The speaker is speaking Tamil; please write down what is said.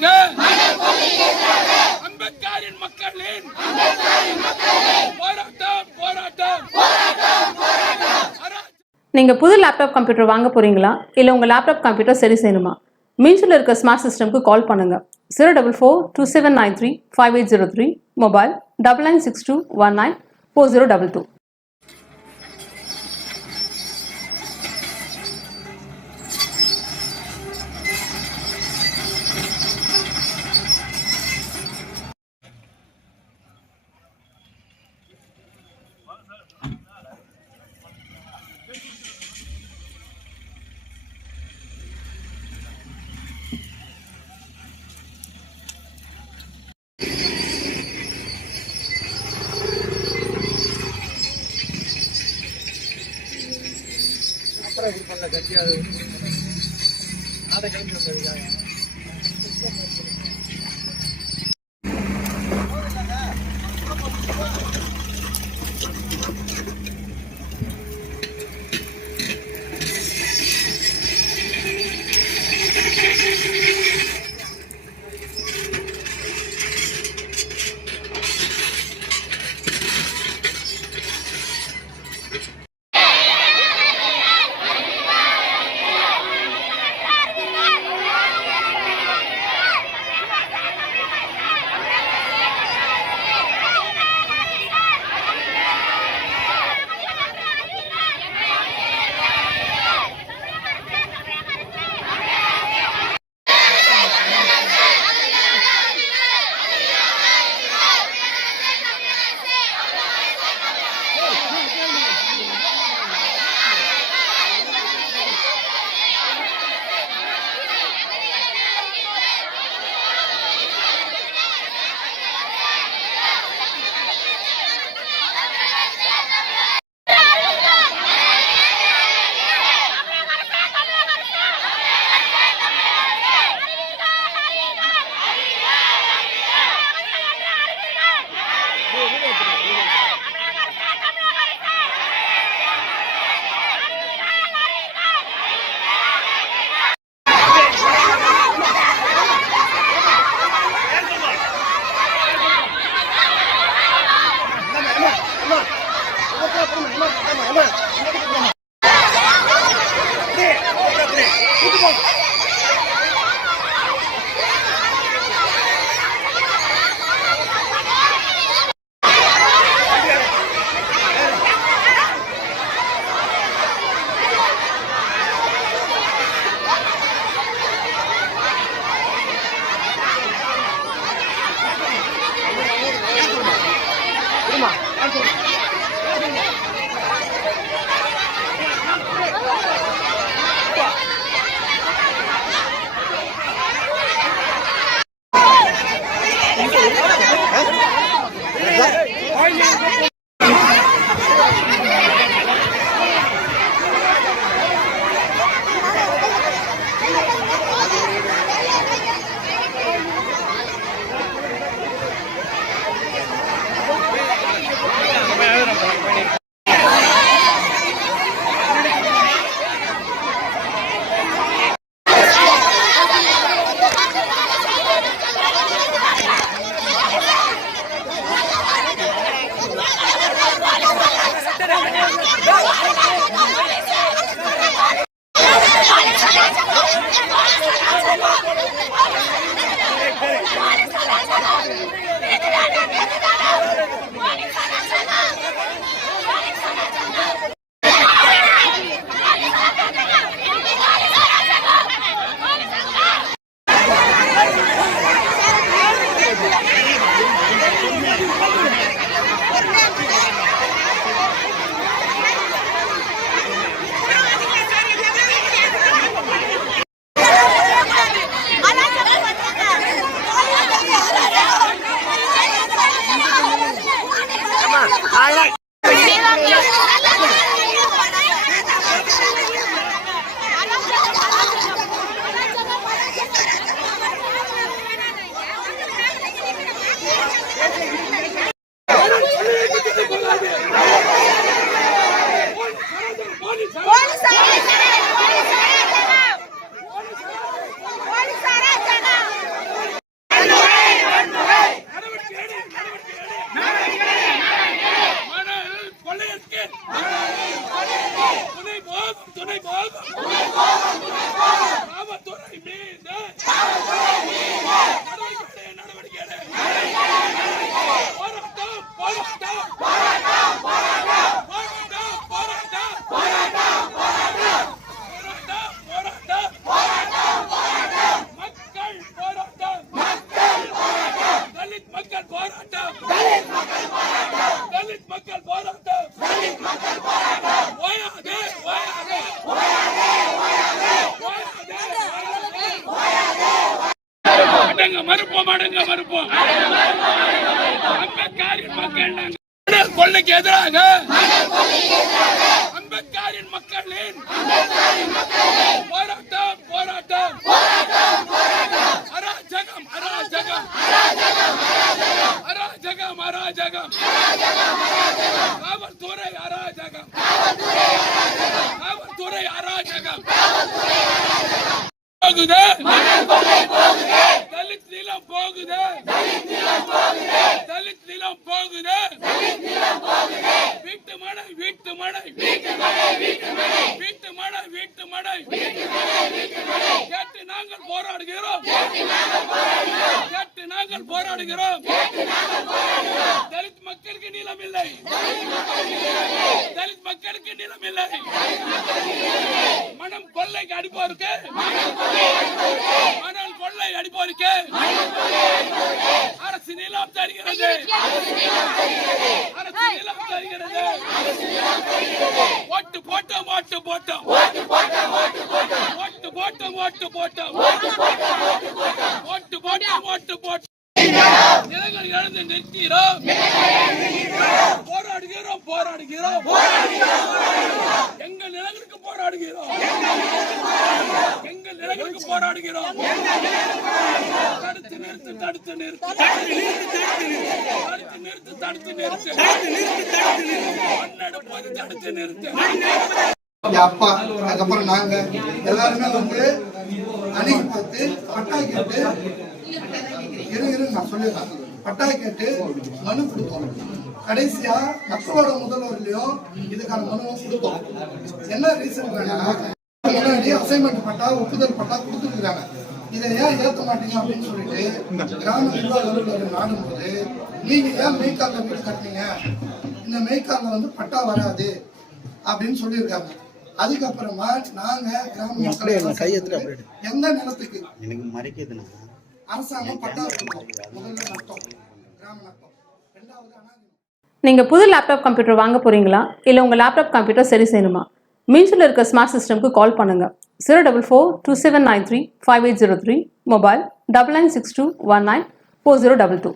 எதிராக அம்பேத்கரின் மக்களின் போராட்டம் போராட்டம். நீங்கள் புது லேப்டாப் கம்ப்யூட்டர் வாங்க போகிறீங்களா, இல்லை உங்கள் லேப்டாப் கம்ப்யூட்டர் சரி செய்யணுமா? மீன்ஸில் இருக்க ஸ்மார்ட் சிஸ்டம்க்கு கால் பண்ணுங்கள். 04427935803, மொபைல் 9962194022. கட்சி அது நாடை கிளம்பி வந்ததுக்காக அடங்க மறுப்போம் அம்பேத்கரின் மக்கள் நாங்கள். மணல் கொள்ளைக்கு எதிராக அம்பேத்கரின் மக்களின் போராட்டம் அராஜகம் காவல்துறை அராஜகம் போகுது. தலித் நிலம் போகுது. வீட்டு மழை கேட்டு நாங்கள் போராடுகிறோம். தலித் மக்களுக்கு நிலம் இல்லை. மனம் கொள்ளைக்கு அடிப்போருக்கு அரசு நிலம் தருகிறது. ஓட்டு போட்டோம் நிலங்கள் இழந்து நிற்கிறோம். போராடுகிறோம். எங்கள் நிலங்களுக்கு போராடுகிறோம். தடுத்து நிறுத்து. மண்ணெடுப்பது தடுத்து நிறுத்து. அப்பா அதுக்கப்புறம் நாங்க எல்லாருமே வந்து அணிக்கு பார்த்து பட்டா கேட்டு நான் சொல்லிடுறேன். பட்டா கேட்டு மனு கொடுத்தோம். கடைசியா மக்களோட முதல்வர்லயும் இதுக்கான மனுவும் கொடுத்தோம். என்ன ரீசன் முன்னாடி அசைன்மெண்ட் பட்டா ஒப்புதல் பட்டா கொடுத்துருக்காங்க. இதை ஏன் ஏற்க மாட்டீங்க அப்படின்னு சொல்லிட்டு கிராம நிர்வாக அலுவலர் நாடும் போது நீங்க ஏன் மெய்க்கால வீடு கட்டினீங்க, இந்த மெய்க்கால வந்து பட்டா வராது அப்படின்னு சொல்லியிருக்காங்க. அதுக்கப்புறமா நாங்க கிராம மக்கள் எந்த நிலத்துக்கு அரசாங்கம் பட்டா முதல்ல நட்டோம், கிராம நட்டோம். ரெண்டாவது நீங்கள் புது லேப்டாப் கம்ப்யூட்டர் வாங்க போகிறீங்களா, இல்லை உங்கள் லேப்டாப் கம்ப்யூட்டர் சரி செய்யணுமா? மீன்ஸில் இருக்க ஸ்மார்ட் சிஸ்டம்க்கு கால் பண்ணுங்கள். 04427935803, மொபைல் 9962194022.